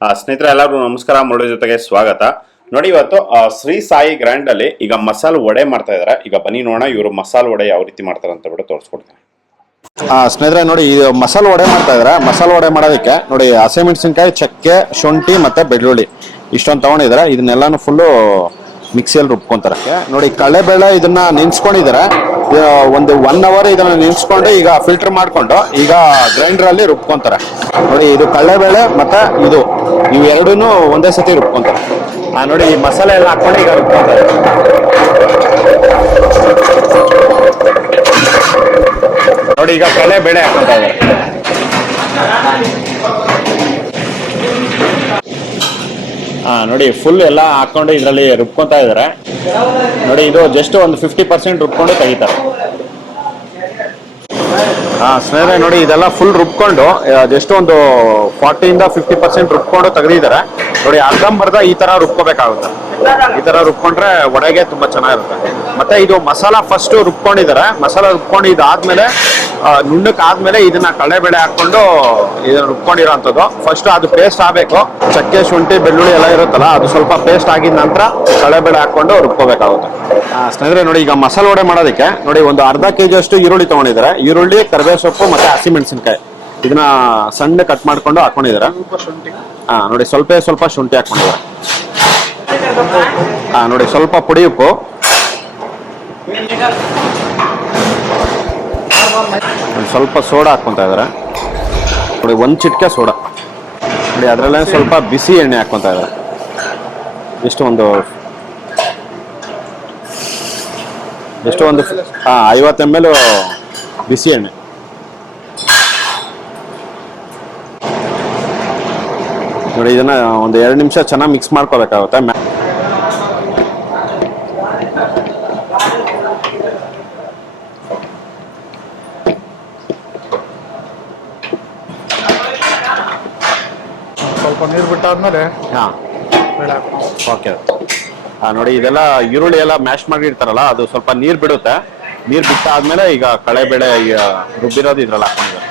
ಸ್ನೇಹಿತರೆ ಎಲ್ಲರೂ ನಮಸ್ಕಾರ. ಮುರುಳಿ ಜೊತೆಗೆ ಸ್ವಾಗತ. ನೋಡಿ, ಇವತ್ತು ಶ್ರೀ ಸಾಯಿ ಗ್ರ್ಯಾಂಡ್ ಅಲ್ಲಿ ಈಗ ಮಸಾಲೆ ವಡೆ ಮಾಡ್ತಾ ಇದಾರೆ. ಈಗ ಬನ್ನಿ ನೋಡೋಣ ಇವರು ಮಸಾಲೆ ವಡೆ ಯಾವ ರೀತಿ ಮಾಡ್ತಾರೆ ಅಂತ ಬಿಟ್ಟು ತೋರಿಸ್ಕೊಡ್ತೀನಿ. ಸ್ನೇಹಿತರೆ ನೋಡಿ, ಈ ಮಸಾಲೆ ವಡೆ ಮಾಡ್ತಾ ಇದಾರೆ. ಮಸಾಲೆ ವಡೆ ಮಾಡೋದಕ್ಕೆ ನೋಡಿ ಹಸಿಮೆಣಸಿನಕಾಯಿ, ಚಕ್ಕೆ, ಶುಂಠಿ ಮತ್ತೆ ಬೆಳ್ಳುಳ್ಳಿ ಇಷ್ಟೊಂದು ತಗೊಂಡಿದ್ದಾರೆ. ಇದನ್ನೆಲ್ಲಾನು ಫುಲ್ಲು ಮಿಕ್ಸಿಯಲ್ಲಿ ರುಬ್ಕೊಂತಾರೆ. ನೋಡಿ ಕಡಲೆಬೇಳೆ ಇದನ್ನ ನೆನ್ಸ್ಕೊಂಡಿದ್ದಾರೆ. ಒಂದು 1 ಅವರ್ ಇದನ್ನ ನೆನ್ಸ್ಕೊಂಡು ಈಗ ಫಿಲ್ಟರ್ ಮಾಡ್ಕೊಂಡು ಈಗ ಗ್ರೈಂಡರ್ ಅಲ್ಲಿ ರುಬ್ಕೊಂತಾರೆ. ನೋಡಿ ಇದು ಕಡಲೆಬೇಳೆ ಮತ್ತೆ ಇದು ಇವೆರಡೂ ಒಂದೇ ಸತಿ ರುಬ್ಕೊಂತಾರೆ. ನೋಡಿ ಈ ಮಸಾಲೆ ಎಲ್ಲ ಹಾಕೊಂಡು ಈಗ ರುಬ್ಕೊಂತಾರೆ. ನೋಡಿ ಈಗ ಕಡಲೆಬೇಳೆ ಹಾಕೊಂತ ಇದ್ದಾರೆ. ನೋಡಿ ಫುಲ್ ಎಲ್ಲ ಹಾಕೊಂಡು ಇದರಲ್ಲಿ ರುಬ್ಕೊಂತ ಇದ್ದಾರೆ. ನೋಡಿ ಇದು ಜಸ್ಟ್ ಒಂದು 50% ರುಬ್ಕೊಂಡು ತೆಗಿತಾರೆ. ಸ್ನೇಹಿತರೆ ನೋಡಿ ಇದೆಲ್ಲ ಫುಲ್ ರುಬ್ಕೊಂಡು ಜಸ್ಟ್ ಒಂದು 40 to 50% ರುಬ್ಕೊಂಡು ತೆಗೆದಿದ್ದಾರೆ. ನೋಡಿ ಅರ್ಧಂಬರ್ಧ ಈ ತರ ರುಬ್ಕೋಬೇಕಾಗುತ್ತೆ. ಈ ತರ ರುಬ್ಕೊಂಡ್ರೆ ವಡೆಗೆ ತುಂಬಾ ಚೆನ್ನಾಗಿರುತ್ತೆ. ಮತ್ತೆ ಇದು ಮಸಾಲ ಫಸ್ಟ್ ರುಬ್ಕೊಂಡಿದ್ದಾರೆ. ಮಸಾಲ ರುಬ್ಕೊಂಡು ಇದಾದ್ಮೇಲೆ ನುಣ್ಣಕ್ಕೆ ಆದ್ಮೇಲೆ ಇದನ್ನ ಕಡಲೆಬೇಳೆ ಹಾಕೊಂಡು ಇದನ್ನ ರುಬ್ಕೊಂಡಿರೋಂಥದ್ದು. ಫಸ್ಟ್ ಅದು ಪೇಸ್ಟ್ ಆಗಬೇಕು. ಚಕ್ಕೆ, ಶುಂಠಿ, ಬೆಳ್ಳುಳ್ಳಿ ಎಲ್ಲ ಇರುತ್ತಲ್ಲ, ಅದು ಸ್ವಲ್ಪ ಪೇಸ್ಟ್ ಆಗಿದ ನಂತರ ಕಡಲೆಬೇಳೆ ಹಾಕೊಂಡು ರುಬ್ಕೋಬೇಕಾಗುತ್ತೆ. ಸ್ನೇಹಿತರೆ ನೋಡಿ ಈಗ ಮಸಾಲೆ ವಡೆ ಮಾಡೋದಕ್ಕೆ ನೋಡಿ ಒಂದು ಅರ್ಧ kg ಅಷ್ಟು ಈರುಳ್ಳಿ ತಗೊಂಡಿದ್ದಾರೆ. ಈರುಳ್ಳಿ, ಕರಿಬೇವು ಸೊಪ್ಪು ಮತ್ತೆ ಹಸಿಮೆಣಸಿನಕಾಯಿ ಇದನ್ನ ಸಣ್ಣ ಕಟ್ ಮಾಡ್ಕೊಂಡು ಹಾಕೊಂಡಿದ್ದಾರೆ. ನೋಡಿ ಸ್ವಲ್ಪ ಶುಂಠಿ ಹಾಕೊಂಡಿದ್ದಾರೆ. ನೋಡಿ ಸ್ವಲ್ಪ ಪುಡಿ ಉಪ್ಪು, ಸ್ವಲ್ಪ ಸೋಡಾ ಹಾಕೊಂತ ಇದಾರೆ. ನೋಡಿ 1 ಚಿಟಿಕೆ ಸೋಡಾ. ನೋಡಿ ಅದರಲ್ಲೇ ಸ್ವಲ್ಪ ಬಿಸಿ ಎಣ್ಣೆ ಹಾಕೊಂತ ಇದಾರೆ. ಎಷ್ಟು ಒಂದು 50 ml ಬಿಸಿ ಎಣ್ಣೆ. ನೋಡಿ ಇದನ್ನ ಒಂದು 2 ನಿಮಿಷ ಚೆನ್ನಾಗಿ ಮಿಕ್ಸ್ ಮಾಡ್ಕೋಬೇಕಾಗುತ್ತೆ. ಸ್ವಲ್ಪ ನೀರು ಬಿಟ್ಟಾದ್ಮೇಲೆ ಓಕೆ. ನೋಡಿ ಇದೆಲ್ಲ ಈರುಳ್ಳಿ ಎಲ್ಲ ಮ್ಯಾಶ್ ಮಾಡಿರ್ತಾರಲ್ಲ, ಅದು ಸ್ವಲ್ಪ ನೀರು ಬಿಡುತ್ತೆ. ನೀರು ಬಿಟ್ಟಾದ್ಮೇಲೆ ಈಗ ಕಡಲೆಬೇಳೆ ರುಬ್ಬಿರೋದು ಇದ್ರಲ್ಲಿ ಹಾಕೊಂಡಿದ್ದಾರೆ.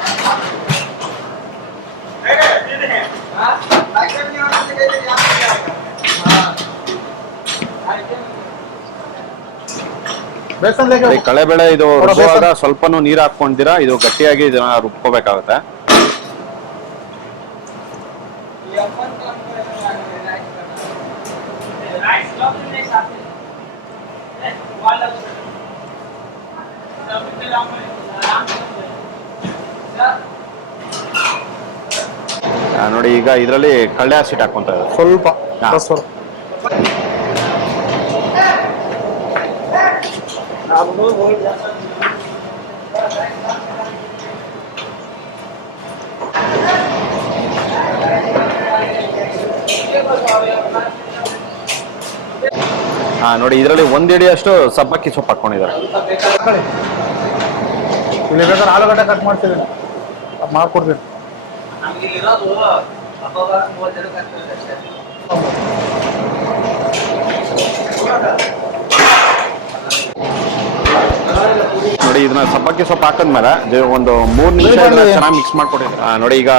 ಕಡಲೆಬೇಳೆ ಇದು ರುಬ್ಬುವಾಗ ಸ್ವಲ್ಪನೂ ನೀರು ಹಾಕೊಂಡಿರಾ, ಇದು ಗಟ್ಟಿಯಾಗಿ ಇದನ್ನ ರುಬ್ಕೋಬೇಕಾಗುತ್ತೆ. ನೋಡಿ ಈಗ ಇದರಲ್ಲಿ ಕಳ್ಳೆ ಹಸಿಟ್ಟು ಹಾಕೊಂತ ಇದ್ದಾರೆ ಸ್ವಲ್ಪ. ನೋಡಿ ಇದರಲ್ಲಿ 1 ಹಿಡಿಯಷ್ಟು ಸಬ್ಬಕ್ಕಿ ಸೊಪ್ಪು ಹಾಕೊಂಡಿದ್ದಾರೆ. ಇಲ್ಲಿ ಬೇಕಾದ್ರೆ ಆಲೂಗಡ್ಡೆ ಕಟ್ ಮಾಡ್ತಿದ್ದೀನಿ, ಮಾಡ್ಕೊಡ್ತೀನಿ. ನೋಡಿ ಇದನ್ನ ಸಬ್ಬಕ್ಕಿ ಸೊಪ್ಪು ಹಾಕಿದ್ಮೇಲೆ ಒಂದು 3 ನಿಮಿಷ ಚೆನ್ನಾಗಿ ಮಿಕ್ಸ್ ಮಾಡ್ಕೊಟ್ಟಿದ್ದಾರೆ. ನೋಡಿ ಈಗ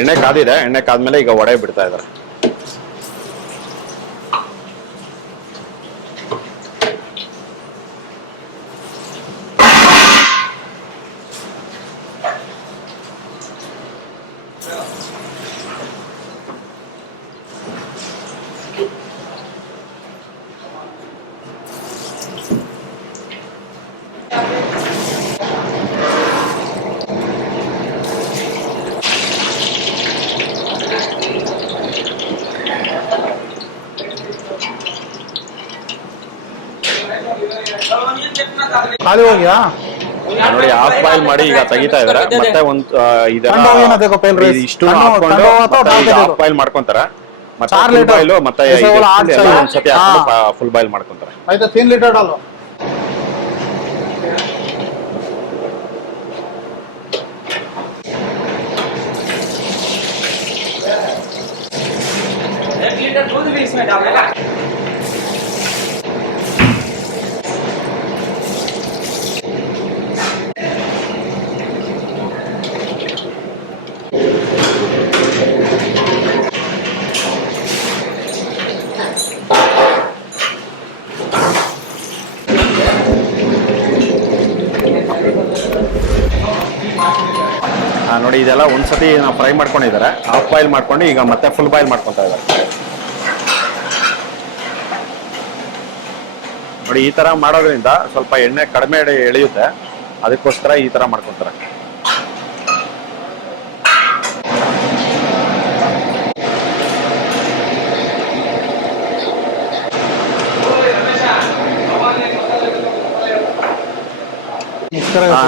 ಎಣ್ಣೆ ಕಾದಿದೆ. ಎಣ್ಣೆ ಕಾದ್ಮೇಲೆ ಈಗ ವಡೆ ಬಿಡ್ತಾ ಇದ್ದಾರೆ. ಖಾಲಿ ಹೋಗ್ಯಾ? ನೋಡಿ ಹಾಫ್ ಬಾಯ್ಲ್ ಮಾಡಿ ಈಗ ತೆಗಿತಾ ಇದಾರೆ. ಮತ್ತೆ ಇಷ್ಟು ಹಾಫ್ ಬಾಯ್ಲ್ ಮಾಡ್ಕೊಂತಾರೆ. ಮತ್ತೆ ಬಾಯ್ಲು ಮತ್ತೆ ಒಂದ್ಸತಿ ಫುಲ್ ಬಾಯ್ಲ್ ಮಾಡ್ಕೊಂತಾರೆ. 3 ಲೀಟರ್ ಡಾಲು. दूध भी इसमें डालेगा। ನೋಡಿ ಇದೆಲ್ಲ ಒಂದ್ಸತಿ ನಾವು ಫ್ರೈ ಮಾಡ್ಕೊಂಡಿದ್ದಾರೆ, ಹಾಫ್ ಬಾಯ್ಲ್ ಮಾಡ್ಕೊಂಡು ಈಗ ಮತ್ತೆ ಫುಲ್ ಬಾಯ್ಲ್ ಮಾಡ್ಕೊತಾ ಇದ್ದಾರೆ. ನೋಡಿ ಈ ತರ ಮಾಡೋದ್ರಿಂದ ಸ್ವಲ್ಪ ಎಣ್ಣೆ ಕಡಿಮೆ ಎಳೆಯುತ್ತೆ, ಅದಕ್ಕೋಸ್ಕರ ಈ ತರ ಮಾಡ್ಕೊತಾರೆ.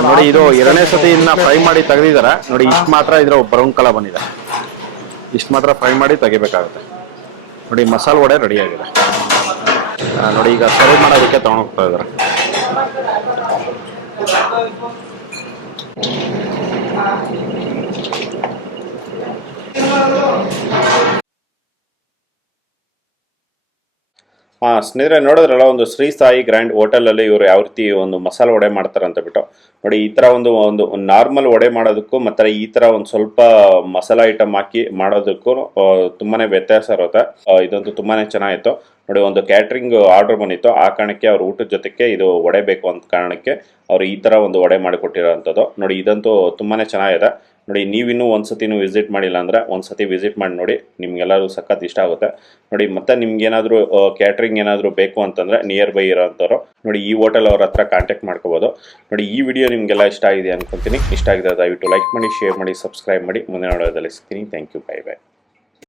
ನೋಡಿ ಇದು 2ನೇ ಸತಿ ಇನ್ನ ಫ್ರೈ ಮಾಡಿ ತೆಗೆದಿದ್ದಾರೆ. ನೋಡಿ ಇಷ್ಟು ಮಾತ್ರ ಇದ್ರ ಬ್ರೌನ್ ಕಲರ್ ಬಂದಿದೆ, ಇಷ್ಟು ಮಾತ್ರ ಫ್ರೈ ಮಾಡಿ ತೆಗಿಬೇಕಾಗುತ್ತೆ. ನೋಡಿ ಮಸಾಲೆ ವಡೆ ರೆಡಿ ಆಗಿದೆ. ನೋಡಿ ಈಗ ಸರ್ವ್ ಮಾಡೋದಕ್ಕೆ ತಗೊಂಡು ಹೋಗ್ತಾ ಇದ್ದಾರೆ. ಸ್ನೇಹಿತರೆ ನೋಡಿದ್ರಲ್ಲ, ಒಂದು ಶ್ರೀ ಸಾಯಿ ಗ್ರ್ಯಾಂಡ್ ಹೋಟೆಲಲ್ಲಿ ಇವರು ಯಾವ ರೀತಿ ಒಂದು ಮಸಾಲೆ ವಡೆ ಮಾಡ್ತಾರೆ ಅಂತ ಬಿಟ್ಟು ನೋಡಿ. ಈ ಥರ ಒಂದು ನಾರ್ಮಲ್ ವಡೆ ಮಾಡೋದಕ್ಕೂ ಮತ್ತು ಈ ಥರ ಒಂದು ಸ್ವಲ್ಪ ಮಸಾಲ ಐಟಮ್ ಹಾಕಿ ಮಾಡೋದಕ್ಕೂ ತುಂಬಾ ವ್ಯತ್ಯಾಸ ಇರುತ್ತೆ. ಇದಂತೂ ತುಂಬಾ ಚೆನ್ನಾಗಿತ್ತು. ನೋಡಿ ಒಂದು ಕ್ಯಾಟ್ರಿಂಗ್ ಆರ್ಡರ್ ಬಂದಿತ್ತು, ಆ ಕಾರಣಕ್ಕೆ ಅವ್ರ ಊಟದ ಜೊತೆಗೆ ಇದು ವಡೆ ಬೇಕು ಅಂತ ಕಾರಣಕ್ಕೆ ಅವರು ಈ ಥರ ಒಂದು ವಡೆ ಮಾಡಿಕೊಟ್ಟಿರೋವಂಥದ್ದು. ನೋಡಿ ಇದಂತೂ ತುಂಬಾ ಚೆನ್ನಾಗಿದೆ. ನೋಡಿ ನೀವಿನ್ನೂ ಒಂದ್ಸತಿನೂ ವಿಸಿಟ್ ಮಾಡಿಲ್ಲ ಅಂದರೆ ಒಂದ್ಸತಿ ವಿಸಿಟ್ ಮಾಡಿ ನೋಡಿ, ನಿಮ್ಗೆಲ್ಲರೂ ಸಖತ್ ಇಷ್ಟ ಆಗುತ್ತೆ. ನೋಡಿ ಮತ್ತೆ ನಿಮ್ಗೇನಾದರೂ ಕ್ಯಾಟ್ರಿಂಗ್ ಏನಾದರೂ ಬೇಕು ಅಂತಂದರೆ ನಿಯರ್ ಬೈ ಇರೋಂಥವ್ರು ನೋಡಿ ಈ ಹೋಟೆಲ್ ಅವ್ರ ಹತ್ರ ಕಾಂಟ್ಯಾಕ್ಟ್ ಮಾಡ್ಕೋಬೋದು. ನೋಡಿ ಈ ವಿಡಿಯೋ ನಿಮಗೆಲ್ಲ ಇಷ್ಟ ಆಗಿದೆ ಅನ್ಕೊತೀನಿ. ಇಷ್ಟ ಆಗಿದೆ ದಯವಿಟ್ಟು ಲೈಕ್ ಮಾಡಿ, ಶೇರ್ ಮಾಡಿ, ಸಬ್ಸ್ಕ್ರೈಬ್ ಮಾಡಿ. ಮುಂದಿನ ವಿಡಿಯೋದಲ್ಲಿ ಸಿಗ್ತೀನಿ. Thank you, bye by.